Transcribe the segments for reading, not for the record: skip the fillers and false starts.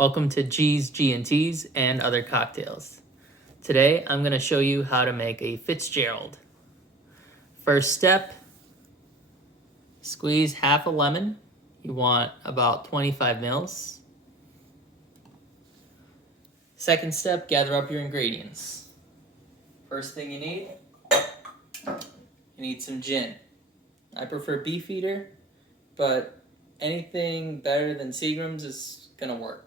Welcome to G&Ts and other cocktails. Today I'm going to show you how to make a Fitzgerald. First step, squeeze half a lemon. You want about 25 mils. Second step, gather up your ingredients. First thing you need some gin. I prefer Beefeater, but anything better than Seagram's is gonna work.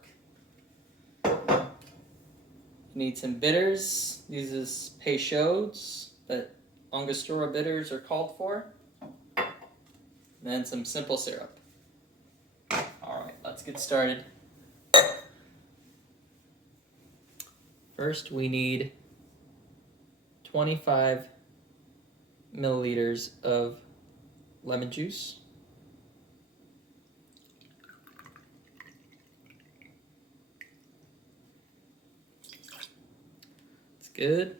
You need some bitters. These is Peychaud's, but Angostura bitters are called for. And then some simple syrup. Alright, let's get started. First, we need 25 milliliters of lemon juice. It's good.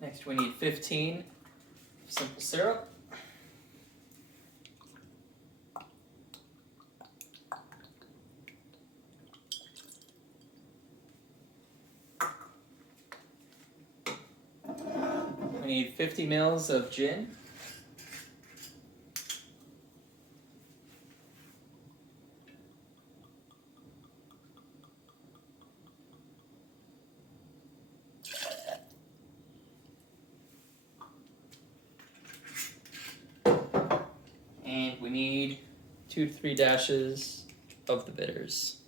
Next, we need 15 simple syrup. We need 50 mils of gin. And we need 2 to 3 dashes of the bitters.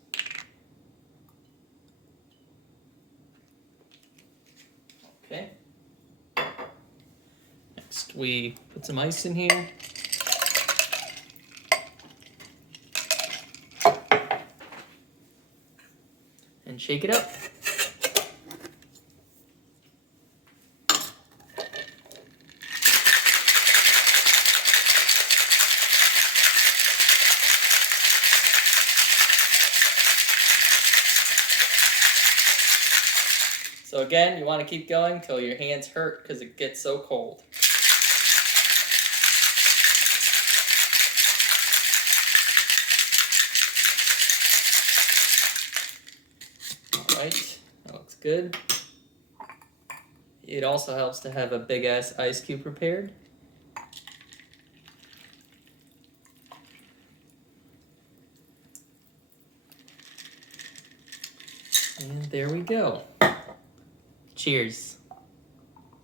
Okay. Next, we put some ice in here. And shake it up. So again, you want to keep going till your hands hurt because it gets so cold. Alright, that looks good. It also helps to have a big ass ice cube prepared. And there we go. Cheers.